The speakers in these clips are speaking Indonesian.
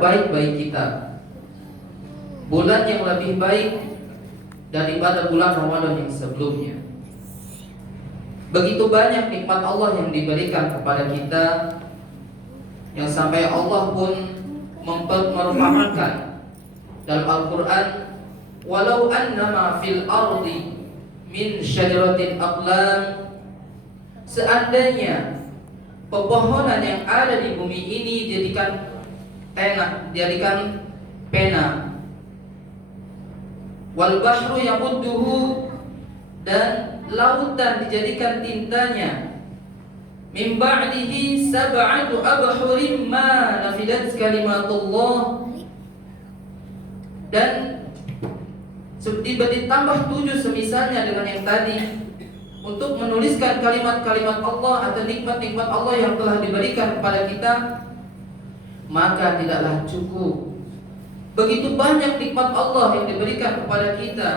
terbaik-baik kita, bulan yang lebih baik daripada bulan Ramadan yang sebelumnya. Begitu banyak nikmat Allah yang diberikan kepada kita, yang sampai Allah pun merupakan dalam Al-Quran, walau annama fil ardi min syajaratin aqlam, seandainya pepohonan yang ada di bumi ini dijadikan pena, wal bahru yamudduhu, dan lautan dijadikan tintanya, min ba'dihi sab'atu abhurin ma nafidat kalimatullah, dan tiba ditambah 7 semisalnya dengan yang tadi untuk menuliskan kalimat-kalimat Allah atau nikmat-nikmat Allah yang telah diberikan kepada kita, maka tidaklah cukup. Begitu banyak nikmat Allah yang diberikan kepada kita.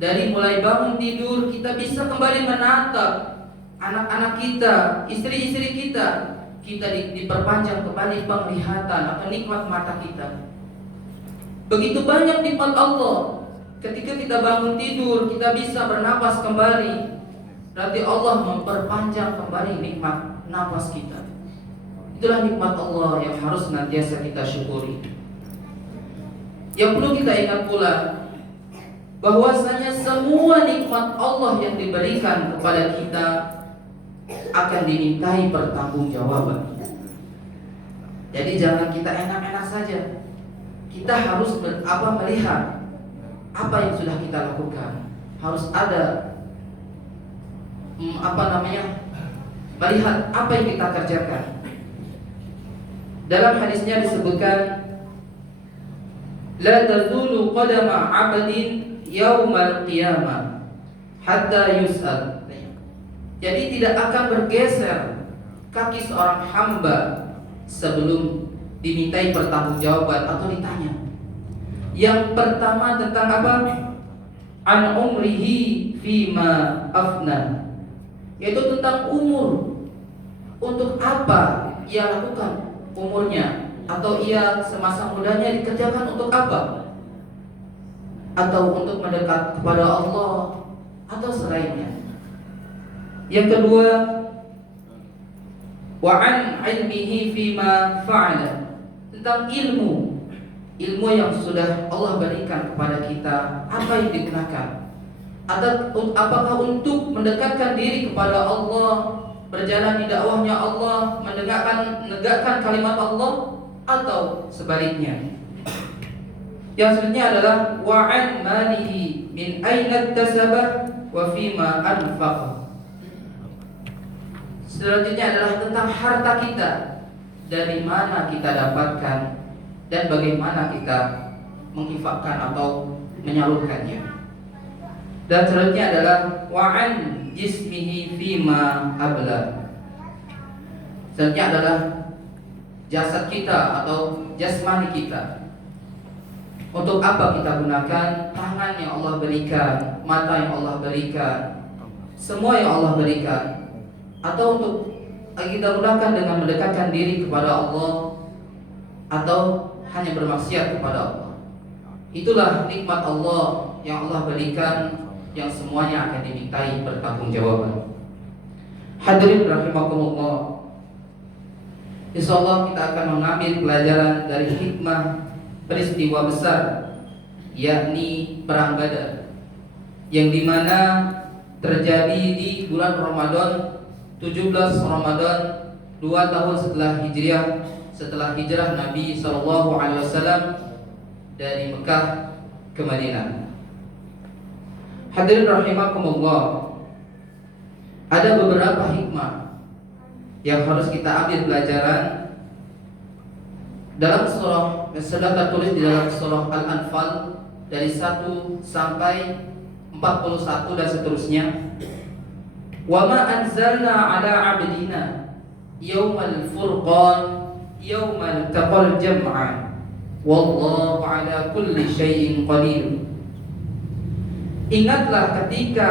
Dari mulai bangun tidur kita bisa kembali menatap anak-anak kita, istri-istri kita. Kita diperpanjang kembali penglihatan atau nikmat mata kita. Begitu banyak nikmat Allah. Ketika kita bangun tidur kita bisa bernapas kembali. Berarti Allah memperpanjang kembali nikmat napas kita. Itulah nikmat Allah yang harus senantiasa kita syukuri. Yang perlu kita ingat pula, bahwasanya semua nikmat Allah yang diberikan kepada kita akan dimintai pertanggungjawaban. Jadi jangan kita enak-enak saja. Kita harus melihat apa yang sudah kita lakukan. Harus ada melihat apa yang kita kerjakan. Dalam hadisnya disebutkan, la tazulu qadama 'abdin yaumal qiyamah hatta yus'al. Jadi tidak akan bergeser kaki seorang hamba sebelum dimintai pertanggungjawaban atau ditanya. Yang pertama tentang apa? An umrihi fima afna, yaitu tentang umur. Untuk apa ia lakukan umurnya, atau ia semasa mudanya dikerjakan untuk apa? Atau untuk mendekat kepada Allah atau selainnya. Yang kedua, wa an ilmihi fima fa'ala, tentang ilmu yang sudah Allah berikan kepada kita, apa yang digunakan. Atau apakah untuk mendekatkan diri kepada Allah, berjalan di dakwahnya Allah, menegakkan kalimat Allah, atau sebaliknya. Yang selanjutnya adalah wa an malihi min aina iktasaba wa fima anfaqa. Selanjutnya adalah tentang harta kita, dari mana kita dapatkan dan bagaimana kita menginfakkan atau menyalurkannya. Dan selanjutnya adalah wa an jismihi fima abla. Selanjutnya adalah jasad kita atau jasmani kita. Untuk apa kita gunakan tangan yang Allah berikan, mata yang Allah berikan, semua yang Allah berikan, atau untuk kita gunakan dengan mendekatkan diri kepada Allah, atau hanya bermaksiat kepada Allah. Itulah nikmat Allah yang Allah berikan, yang semuanya akan dimintai pertanggungjawaban. Hadirin rahimakumullah, insyaallah kita akan mengambil pelajaran dari hikmah peristiwa besar, yakni Perang Badar, yang dimana terjadi di bulan Ramadan, 17 Ramadan 2 tahun setelah hijrah Nabi SAW dari Mekah ke Madinah. Hadirin rahimakumullah, ada beberapa hikmah yang harus kita ambil pelajaran dalam surah, sudah tertulis di dalam surah Al-Anfal dari 1 sampai 41 dan seterusnya. Wa ma anzalna ala abdina yaumal furqan yaumal taqal jam'an wallahu ala kulli syai'in qadir. Ingatlah ketika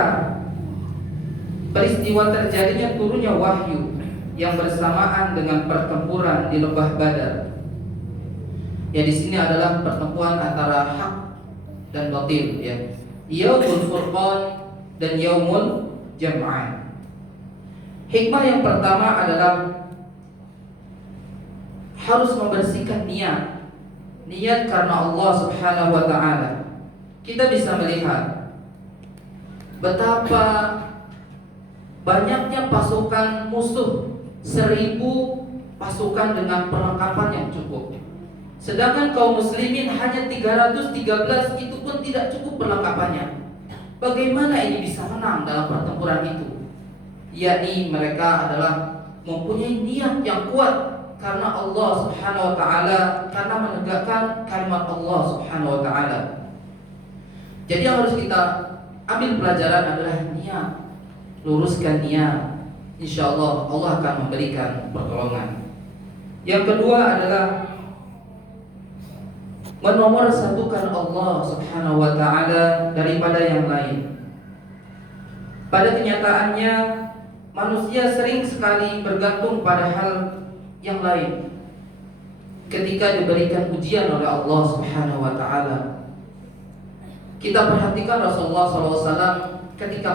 peristiwa terjadinya turunnya wahyu yang bersamaan dengan pertempuran di lembah Badar. Ya, di sini adalah pertemuan antara hak dan batil, ya. Yaumul Furqan dan Yaumul Jam'an. Hikmah yang pertama adalah harus membersihkan niat karena Allah Subhanahu wa taala. Kita bisa melihat betapa banyaknya pasukan musuh, 1000 pasukan dengan perlengkapan yang cukup. Sedangkan kaum muslimin hanya 313, itu pun tidak cukup perlengkapannya. Bagaimana ini bisa menang dalam pertempuran itu? Yakni mereka adalah mempunyai niat yang kuat karena Allah Subhanahu wa taala, karena menegakkan kalimat Allah Subhanahu wa taala. Jadi yang harus kita ambil pelajaran adalah niat. Luruskan niat, insyaallah Allah akan memberikan pertolongan. Yang kedua adalah menomorsatukan Allah Subhanahu wa taala daripada yang lain. Pada kenyataannya manusia sering sekali bergantung pada hal yang lain ketika diberikan ujian oleh Allah Subhanahu wa taala. Kita perhatikan Rasulullah SAW ketika